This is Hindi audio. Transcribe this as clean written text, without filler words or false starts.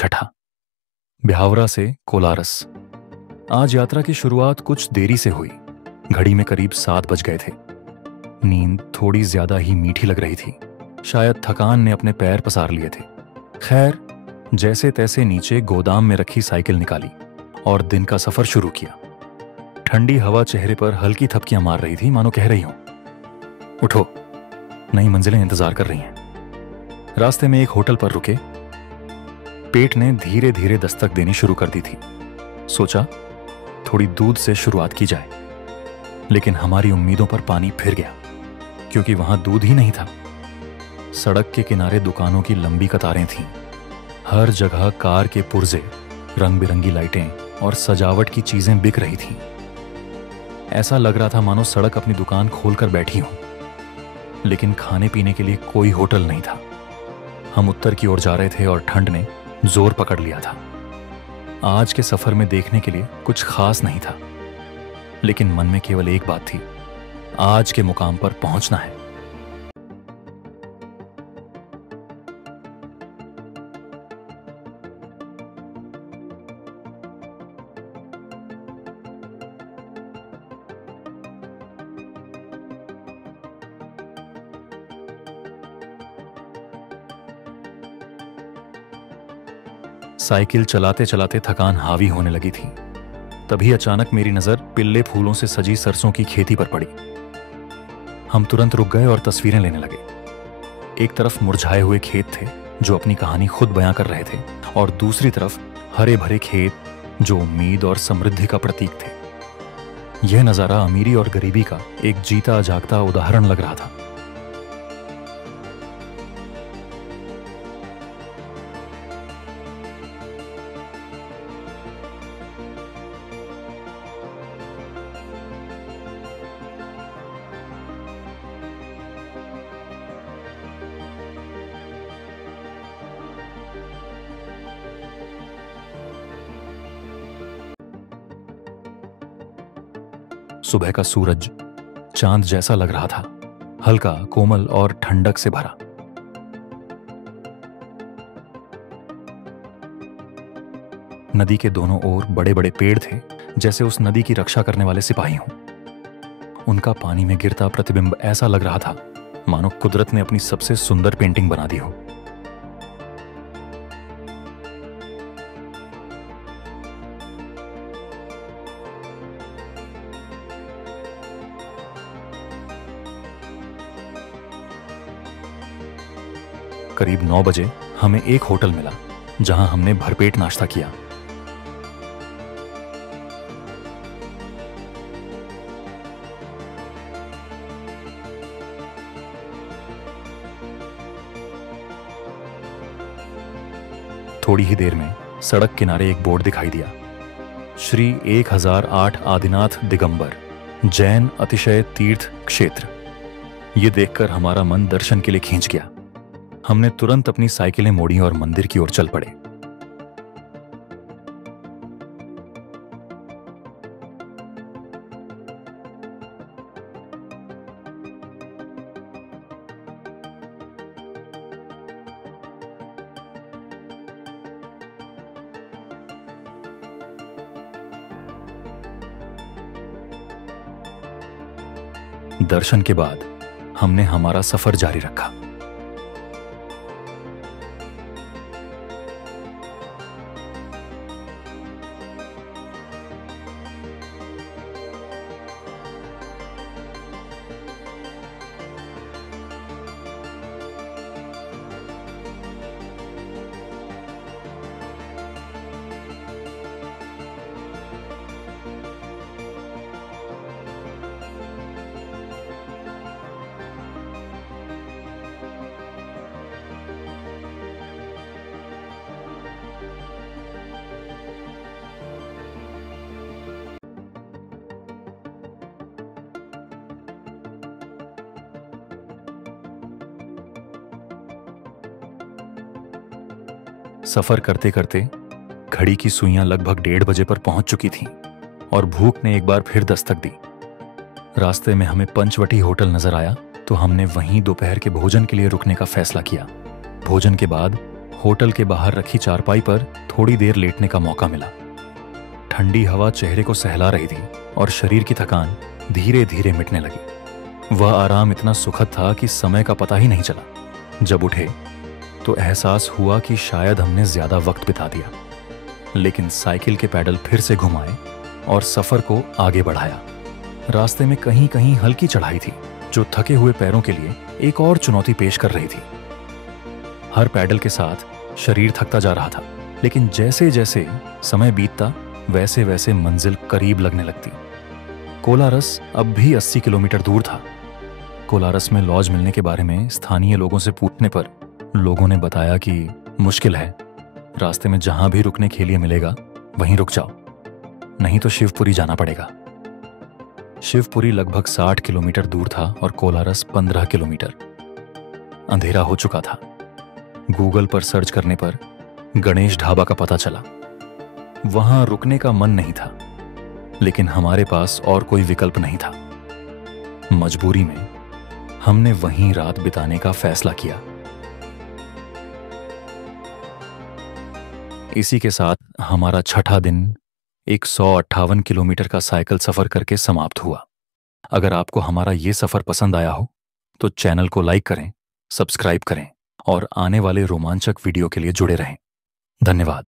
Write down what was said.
छठा। ब्यावरा से कोलारस। आज यात्रा की शुरुआत कुछ देरी से हुई। घड़ी में करीब 7 बज गए थे। नींद थोड़ी ज्यादा ही मीठी लग रही थी। शायद थकान ने अपने पैर पसार लिए थे। खैर, जैसे तैसे नीचे गोदाम में रखी साइकिल निकाली और दिन का सफर शुरू किया। ठंडी हवा चेहरे पर हल्की थपकियां मार रही थी, मानो कह रही हो, उठो, नई मंजिलें इंतजार कर रही हैं। रास्ते में एक होटल पर रुके। पेट ने धीरे धीरे दस्तक देनी शुरू कर दी थी। सोचा थोड़ी दूध से शुरुआत की जाए, लेकिन हमारी उम्मीदों पर पानी फिर गया, क्योंकि वहां दूध ही नहीं था। सड़क के किनारे दुकानों की लंबी कतारें थीं। हर जगह कार के पुर्जे, रंग बिरंगी लाइटें और सजावट की चीजें बिक रही थीं। ऐसा लग रहा था मानो सड़क अपनी दुकान खोलकर बैठी हो, लेकिन खाने पीने के लिए कोई होटल नहीं था। हम उत्तर की ओर जा रहे थे और ठंड ने जोर पकड़ लिया था। आज के सफर में देखने के लिए कुछ खास नहीं था, लेकिन मन में केवल एक बात थी, आज के मुकाम पर पहुंचना है। साइकिल चलाते चलाते थकान हावी होने लगी थी। तभी अचानक मेरी नजर पिल्ले फूलों से सजी सरसों की खेती पर पड़ी। हम तुरंत रुक गए और तस्वीरें लेने लगे। एक तरफ मुरझाए हुए खेत थे जो अपनी कहानी खुद बयां कर रहे थे, और दूसरी तरफ हरे भरे खेत जो उम्मीद और समृद्धि का प्रतीक थे। यह नजारा अमीरी और गरीबी का एक जीता जागता उदाहरण लग रहा था। सुबह का सूरज चांद जैसा लग रहा था, हल्का, कोमल और ठंडक से भरा। नदी के दोनों ओर बड़े बड़े पेड़ थे, जैसे उस नदी की रक्षा करने वाले सिपाही हों। उनका पानी में गिरता प्रतिबिंब ऐसा लग रहा था मानो कुदरत ने अपनी सबसे सुंदर पेंटिंग बना दी हो। करीब 9 बजे हमें एक होटल मिला, जहां हमने भरपेट नाश्ता किया। थोड़ी ही देर में सड़क किनारे एक बोर्ड दिखाई दिया, श्री 1008 आदिनाथ दिगंबर जैन अतिशय तीर्थ क्षेत्र। ये देखकर हमारा मन दर्शन के लिए खींच गया। हमने तुरंत अपनी साइकिलें मोड़ी और मंदिर की ओर चल पड़े। दर्शन के बाद हमने हमारा सफर जारी रखा। सफर करते करते घड़ी की सुइयां लगभग 1:30 बजे पर पहुंच चुकी थीं और भूख ने एक बार फिर दस्तक दी। रास्ते में हमें पंचवटी होटल नजर आया, तो हमने वहीं दोपहर के भोजन के लिए रुकने का फैसला किया। भोजन के बाद होटल के बाहर रखी चारपाई पर थोड़ी देर लेटने का मौका मिला। ठंडी हवा चेहरे को सहला रही थी और शरीर की थकान धीरे धीरे मिटने लगी। वह आराम इतना सुखद था कि समय का पता ही नहीं चला। जब उठे तो एहसास हुआ कि शायद हमने ज्यादा वक्त बिता दिया, लेकिन साइकिल के पैडल फिर से घुमाए और सफर को आगे बढ़ाया। रास्ते में कहीं कहीं हल्की चढ़ाई थी जो थके हुए पैरों के लिए एक और चुनौती पेश कर रही थी। हर पैडल के साथ शरीर थकता जा रहा था, लेकिन जैसे जैसे समय बीतता वैसे वैसे मंजिल करीब लगने लगती। कोलारस अब भी 80 किलोमीटर दूर था। कोलारस में लॉज मिलने के बारे में स्थानीय लोगों से पूछने पर लोगों ने बताया कि मुश्किल है, रास्ते में जहां भी रुकने के लिए मिलेगा वहीं रुक जाओ, नहीं तो शिवपुरी जाना पड़ेगा। शिवपुरी लगभग 60 किलोमीटर दूर था और कोलारस 15 किलोमीटर। अंधेरा हो चुका था। गूगल पर सर्च करने पर गणेश ढाबा का पता चला। वहां रुकने का मन नहीं था, लेकिन हमारे पास और कोई विकल्प नहीं था। मजबूरी में हमने वहीं रात बिताने का फैसला किया। इसी के साथ हमारा छठा दिन 158 किलोमीटर का साइकिल सफर करके समाप्त हुआ। अगर आपको हमारा ये सफर पसंद आया हो तो चैनल को लाइक करें, सब्सक्राइब करें और आने वाले रोमांचक वीडियो के लिए जुड़े रहें। धन्यवाद।